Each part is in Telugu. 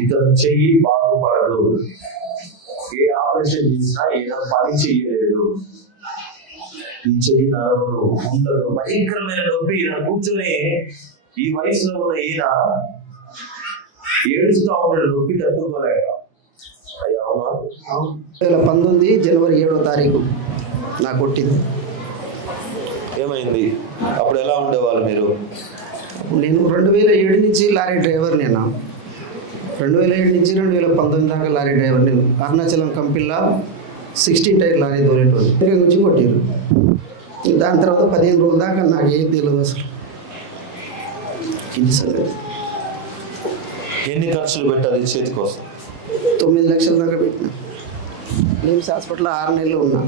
ఇతను చెయ్యి బాగుపడదు, ఏ ఆపరేషన్ చేసినా ఏదో పని చెయ్యలేదు, ఈ చెయ్యి నడవదు, ఉండదు, భయంకరమైన నొప్పి. ఈయన కూర్చొని ఈ వయసులో ఉన్న ఈయన ఏడుస్తూ ఉంటాడు, నొప్పి తట్టుకోలేక. అయ్యా అవునా? 2019 జనవరి 7వ తారీఖు నాకు కొట్టింది. ఏమైంది? అప్పుడు ఎలా ఉండేవాళ్ళు మీరు? నేను 2007 నుంచి లారీ డ్రైవర్. నేను 2007 నుంచి 2019 దాకా లారీ డ్రైవర్. నేను అరుణాచలం కంపెనీలో 16 టైర్ లారీ తోలేటోళ్ళు నుంచి కొట్టారు. దాని తర్వాత 15 రోజుల దాకా నాకు ఏం తెలియదు అసలు. ఇది సరే. ఎన్ని ఖర్చులు పెట్టాలి చేతి కోసం? 9 లక్షల దాకా పెట్టిన. నిమ్స్ హాస్పిటల్లో 6 నెలలు ఉన్నా.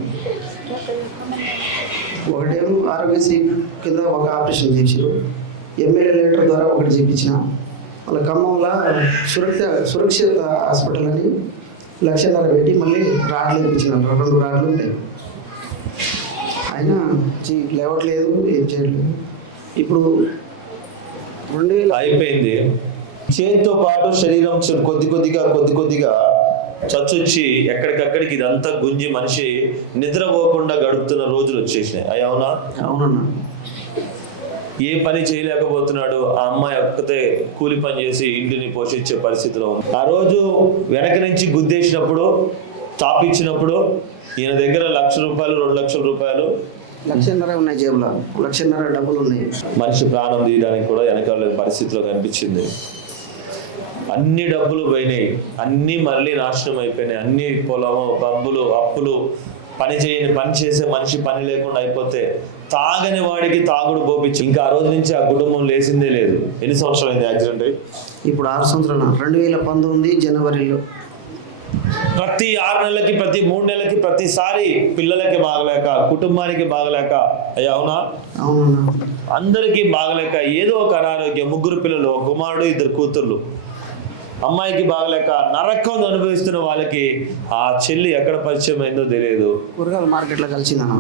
ఒకటేమో ఆరోగ్యశ్రీ కింద ఒక ఆపరేషన్ చేసారు, ఎమ్మెల్యే లెటర్ ద్వారా ఒకటి చేయించిన. వాళ్ళ ఖమ్మంలో సురక్షిత హాస్పిటల్ అని 1 లక్షన్నర పెట్టి మళ్ళీ రాడ్లు వేయించిన. 2 రాడ్లు ఉంటాయి. అయినా లేవట్లేదు, ఏం చేయట్లేదు. ఇప్పుడు 2000 అయిపోయింది. చేతితో పాటు శరీరం కొద్ది కొద్దిగా చచ్చొచ్చి ఎక్కడికక్కడికి ఇదంతా గుంజి మనిషి నిద్రపోకుండా గడుపుతున్న రోజులు వచ్చేసినాయి. అయ్యి అవునా? అవునన్నా. ఏ పని చేయలేకపోతున్నాడు. ఆ అమ్మాయి ఒక్కతే కూలి పని చేసి ఇంటిని పోషించే పరిస్థితిలో ఉంది. ఆ రోజు వెనక నుంచి గుద్దేసినప్పుడు, తాపిచ్చినప్పుడు ఈయన దగ్గర 1 లక్ష రూపాయలు, 2 లక్షల రూపాయలు, 1 లక్షన్నర ఉన్నాయి జేబులో. 1 లక్షన్నర డబ్బులు ఉన్నాయి. మనిషి ప్రాణం తీయడానికి కూడా వెనకాల పరిస్థితిలో కనిపించింది. అన్ని డబ్బులు పోయినాయి, అన్నీ మళ్ళీ నాశనం అయిపోయినాయి. అన్ని పొలము, డబ్బులు, అప్పులు, పని చేసే మనిషి పని లేకుండా అయిపోతే తాగని వాడికి తాగుడు పోపించి ఇంకా ఆ రోజు నుంచి ఆ కుటుంబం లేసిందే లేదు. ఎన్ని సంవత్సరాలు అయింది యాక్సిడెంట్? ఇప్పుడు 6 సంవత్సరాలు. 2019 జనవరిలో. ప్రతి 6 నెలలకి, ప్రతి 3 నెలలకి, ప్రతిసారి పిల్లలకి బాగలేక, కుటుంబానికి బాగలేక. అయ్యా అవునా? అవునన్నా. అందరికీ బాగలేక ఏదో ఒక అనారోగ్యం. 3 పిల్లలు, 1 కుమారుడు, 2 కూతుర్లు. అమ్మాయికి బాగలేక నరకం అనుభవిస్తున్న వాళ్ళకి ఆ చెల్లి ఎక్కడ పరిచయం అయిందో తెలియదు. కూరగాయల మార్కెట్లో కలిసిందన్న.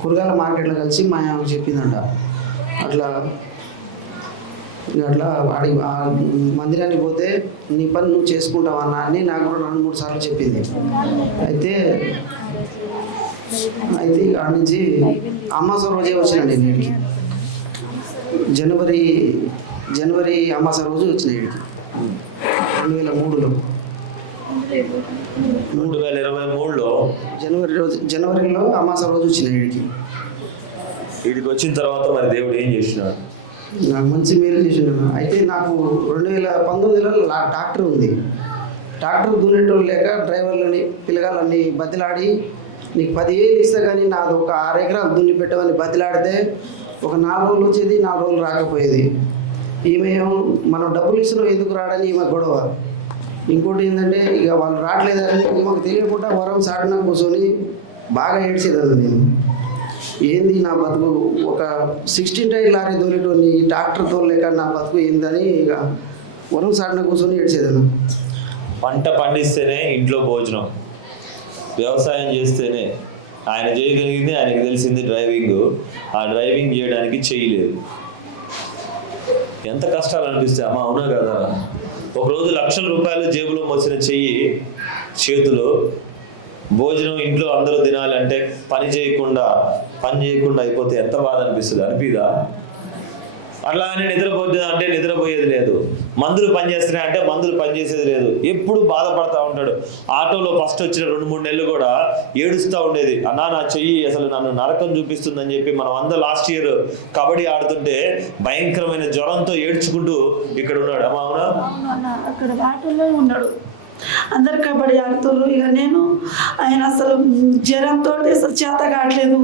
కూరగాయల మార్కెట్లో కలిసి మా ఆమె చెప్పిందంట, అట్లా వాడి మందిరానికి పోతే నీ పని నువ్వు చేసుకుంటావన్నా అని నాకు కూడా 2-3 సార్లు చెప్పింది. అయితే ఆడ నుంచి అమాస రోజే వచ్చిన నేను ఇక్కడికి. జనవరి అమాస రోజు వచ్చిన ఇక్కడికి 2003లో. 2023లో జనవరిలో అమాస రోజు వచ్చిన వీడికి వచ్చిన తర్వాత మరి దేవుడు ఏం చేసినాడు? నాకు మంచి మేలు చేసినాడు. అయితే నాకు 2019లో ట్రాక్టర్ ఉంది. ట్రాక్టర్ దున్నేటోళ్ళు లేక డ్రైవర్లని, పిల్లగాళ్ళని బతిలాడి నీకు 10,000 ఇస్తా కానీ నాది ఒక 6 ఎకరాలు దున్ని పెట్టమని బతిలాడితే ఒక 4 రోజులు వచ్చేది, 4 రోజులు రాకపోయేది. ఈమె మనం డబ్బులు ఇస్తున్నాం ఎందుకు రాడని ఈమె గొడవ. ఇంకోటి ఏంటంటే ఇక వాళ్ళు రావట్లేదని మాకు తెలియకుండా వరం సాటిన కూర్చొని బాగా ఏడ్చేదాన్ని నేను. ఏంది నా బతుకు, ఒక 16 టైర్ లారీ తోలేటోని ట్రాక్టర్ తోలేక నా బతుకు ఏందని ఇక వరం సాటిన కూర్చొని ఏడ్చేదాన్ని. పంట పండిస్తేనే ఇంట్లో భోజనం, వ్యవసాయం చేస్తేనే ఆయన చేయగలిగింది. ఆయనకి తెలిసింది డ్రైవింగ్. ఆ డ్రైవింగ్ చేయడానికి చేయలేదు. ఎంత కష్టాలు అనిపిస్తాయి అమ్మా, అవునా కదా? ఒకరోజు 1 లక్షల రూపాయలు జేబులో మోసిన చెయ్యి, చేతులు, భోజనం ఇంట్లో అందరూ తినాలంటే పని చేయకుండా అయిపోతే ఎంత బాధ అనిపిస్తుంది? అనిపిదా? అట్లా అని నిద్రపోతుంది అంటే నిద్రపోయేది లేదు, మందులు పనిచేస్తున్నాయి అంటే మందులు పనిచేసేది లేదు. ఎప్పుడు బాధపడతా ఉంటాడు. ఆటోలో ఫస్ట్ వచ్చిన 2-3 నెలలు కూడా ఏడుస్తూ ఉండేది. అన్నా నా చెయ్యి అసలు నన్ను నరకం చూపిస్తుందని చెప్పి. మనం అందరూ లాస్ట్ ఇయర్ కబడ్డీ ఆడుతుంటే భయంకరమైన జ్వరంతో ఏడ్చుకుంటూ ఇక్కడ ఉన్నాడు. అమ్మా అవునా? అక్కడ ఆటోలో ఉన్నాడు. అందరు కబడ్డీ ఆడుతున్నారు. ఇక నేను ఆయన అసలు జ్వరంతో అసలు చేత కావట్లేదు.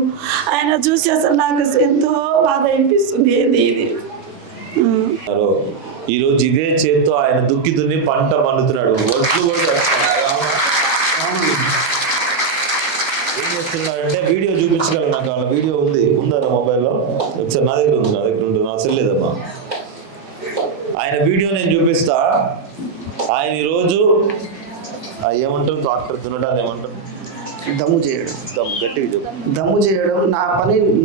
ఆయన చూసి అసలు నాకు ఎంతో బాధ అనిపిస్తుంది. ఏది ఇది ఈరోజు ఇదే చేత్తో ఆయన దుక్కి దున్ని పంట పండుతున్నాడు. వడ్లు కూడా ఏం చేస్తున్నాడంటే వీడియో చూపించగలను. నాకు వాళ్ళ వీడియో ఉందా మొబైల్లో? ఒకసారి నా దగ్గర ఉంది, నా సెల్లేదమ్మా. ఆయన వీడియో నేను చూపిస్తా. ఆయన ఈరోజు ఏమంటారు, ట్రాక్టర్ దున్నడాన్ని ఏమంటారు? దమ్ము చేయడం. గట్టిగా చెప్పు. దమ్ము చేయడం.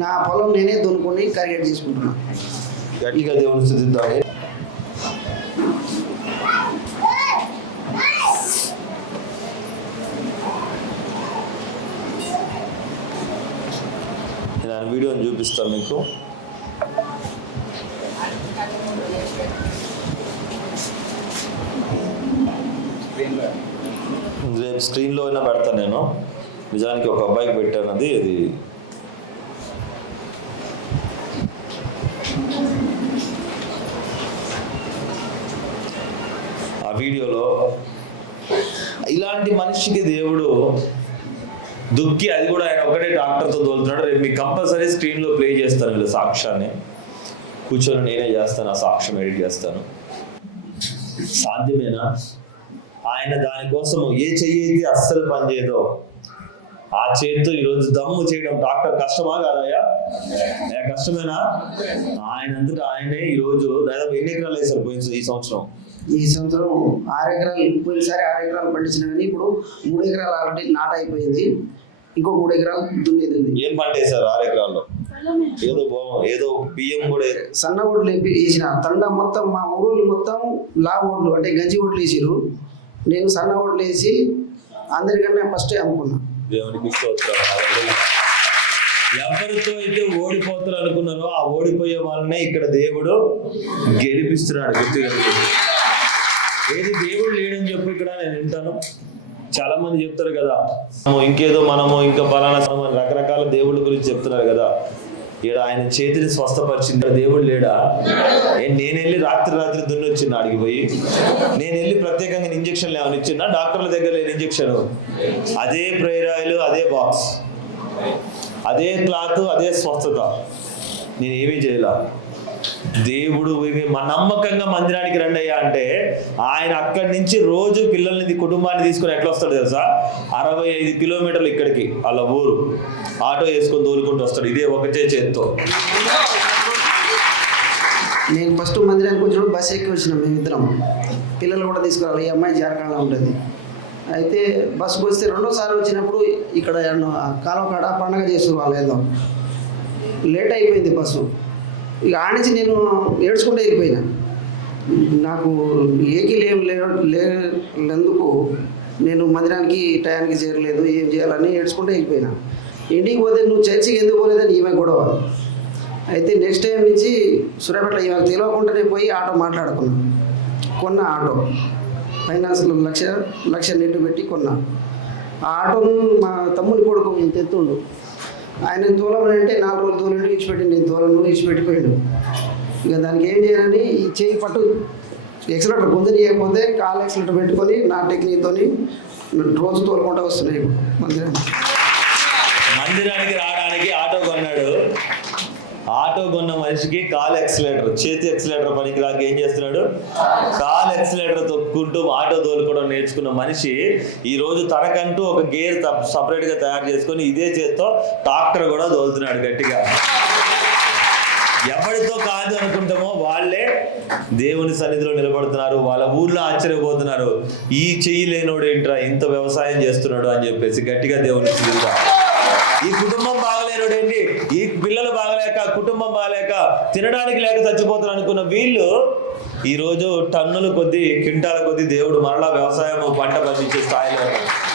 నా పొలం నేనే దున్నుకొని కరిగేట్ చేసుకుంటున్నాను. గట్టిగా దేవుని స్తుతిద్దాం. వీడియోని చూపిస్తాను మీకు. రేపు స్క్రీన్లో అయినా పెడతాను నేను. నిజానికి ఒక అబ్బాయికి పెట్టాను అది ఆ వీడియోలో ఇలాంటి మనిషికి దేవుడు దుఃఖి, అది కూడా ఆయన ఒకటే డాక్టర్తో తోలుతున్నాడు. రేపు మీకు కంపల్సరీ స్క్రీన్లో ప్లే చేస్తాను వీళ్ళ సాక్ష్యాన్ని. కూర్చొని నేనే చేస్తాను, ఆ సాక్ష్యం ఎడిట్ చేస్తాను. సాధ్యమేనా? ఆయన దానికోసం ఏ చెయ్యి అయితే అస్సలు పనిచేయదో ఆ చేతితో ఈరోజు దమ్ము చేయడం డాక్టర్ కష్టమా కాదయ్యా? కష్టమేనా? ఆయన అంతటా ఆయనే ఈరోజు దాదాపు ఎన్ని ఎకరాలు వేశారు పోయిన ఈ సంవత్సరం? ఈ సంవత్సరం 6 ఎకరాలు, పోయినసారి 6 ఎకరాలు పండించిన కానీ ఇప్పుడు 3 ఎకరాలు ఆల్రెడీ నాట అయిపోయింది. ఇంకో 3 ఎకరాలు దున్నేది ఉంది. ఏం పంట వేశారు 6 ఎకరాల్లో? ఏదో బియ్యం కూడా సన్న ఓట్లు వేసిన తండ మొత్తం మా ఊరు మొత్తం ఓట్లు అంటే గంజి ఓట్లు వేసారు. నేను సన్న ఓట్లు వేసి అందరికన్నా ఫస్ట్ అమ్ముకున్నా. దేవునికి ఎవరితో అయితే ఓడిపోతారు అనుకున్నారో ఆ ఓడిపోయే వాళ్ళనే ఇక్కడ దేవుడు గెలిపిస్తున్నాడు. ఏది దేవుడు లేడని చెప్పి ఇక్కడ నేను వింటాను. చాలా మంది చెప్తారు కదా ఇంకేదో మనము ఇంకా బలానా రకరకాల దేవుళ్ళ గురించి చెప్తున్నారు కదా. ఇక్కడ ఆయన చేతిని స్వస్థపరిచింది దేవుడు లేడా? నేను వెళ్ళి రాత్రి దున్నొచ్చిన అడిగి పోయి, నేను వెళ్ళి ప్రత్యేకంగా ఇంజక్షన్లు ఏమైనా ఇచ్చినా? డాక్టర్ల దగ్గర లేని ఇంజక్షన్, అదే ప్రేయర్ ఆయిల్, అదే బాక్స్, అదే క్లాత్, అదే స్వస్థత. నేను ఏమీ చేయలే. దేవుడు నమ్మకంగా మందిరానికి రండి అయ్యా అంటే ఆయన అక్కడి నుంచి రోజు పిల్లల్ని కుటుంబాన్ని తీసుకొని ఎట్లా వస్తాడు తెలుసా? 65 కిలోమీటర్లు ఇక్కడికి వాళ్ళ ఊరు ఆటో వేసుకొని తోలుకుంటూ వస్తాడు ఇదే ఒకటే చేత్తో. నేను ఫస్ట్ మందిరానికి వచ్చినప్పుడు బస్సు ఎక్కి వచ్చినాం మేమిద్దరం. పిల్లలు కూడా తీసుకురావాలి, ఈ అమ్మాయి జారకాలంలో ఉంటుంది. అయితే బస్సుకు వస్తే రెండోసారి వచ్చినప్పుడు ఇక్కడ కాలువ కాడ పండగ చేస్తారు వాళ్ళు, ఏదో లేట్ అయిపోయింది బస్సు. ఇక ఆనించి నేను ఏడ్చుకుంటూ వెళ్ళిపోయినా. నాకు ఏకీలు ఏం లేనందుకు నేను మందిరానికి టయానికి చేరలేదు, ఏం చేయాలని ఏడ్చుకుంటూ వెళ్ళిపోయినా. ఇంటికి పోతే నువ్వు చర్చికి ఎందుకు పోలేదని ఈమె గొడవ. అయితే నెక్స్ట్ టైం నుంచి సూర్యాపేట ఈమెకు తెలియకుండానే పోయి ఆటో మాట్లాడుకున్నాను. కొన్న ఆటో ఫైనాన్స్లో లక్ష నెట్టు పెట్టి కొన్నా. ఆ ఆటోను మా తమ్ముని కొడుకు తెత్తుండు. ఆయన తోలమని అంటే 4 రోజులు తోలండి, ఇచ్చిపెట్టి నేను తోలను ఇచ్చిపెట్టిపోయాడు. ఇక దానికి ఏం చేయాలని ఈ చేయి పట్టు ఎక్సలేటర్ పొందని చేయకపోతే కాలు ఎక్సలేటర్ పెట్టుకొని నా టెక్నిక్తో రోజు తోలుకుంటూ వస్తున్నాయి. ఇప్పుడు మందిరానికి రావడానికి ఆటో కొన్నాడు. ఆటో కొన్న మనిషికి కాలు ఎక్సలేటర్, చేతి ఎక్సలేటర్ పనికి రాక ఏం చేస్తున్నాడు? కాలు ఎక్సలేటర్ తొక్కుంటూ ఆటో తోలుకోవడం నేర్చుకున్న మనిషి ఈ రోజు తనకంటూ ఒక గేర్ సపరేట్ గా తయారు చేసుకొని ఇదే చేత్తో ట్రాక్టర్ కూడా తోలుతున్నాడు గట్టిగా. ఎవరితో కాదు అనుకుంటామో వాళ్ళే దేవుని సన్నిధిలో నిలబడుతున్నారు. వాళ్ళ ఊర్లో ఆశ్చర్యపోతున్నారు, ఈ చెయ్యి లేనోడు ఏంట్రా ఇంత వ్యవసాయం చేస్తున్నాడు అని చెప్పేసి గట్టిగా దేవుని స్థుతిద్దాం. ఈ కుటుంబం బాగలేనోడేంటి, ఈ పిల్లలు బాగలేక, కుటుంబం బాగలేక, తినడానికి లేక చచ్చిపోతారు అనుకున్న వీళ్ళు ఈరోజు టన్నుల కొద్దీ, క్వింటాల కొద్దీ దేవుడు మరలా వ్యవసాయం పంట పండించే స్థాయిలో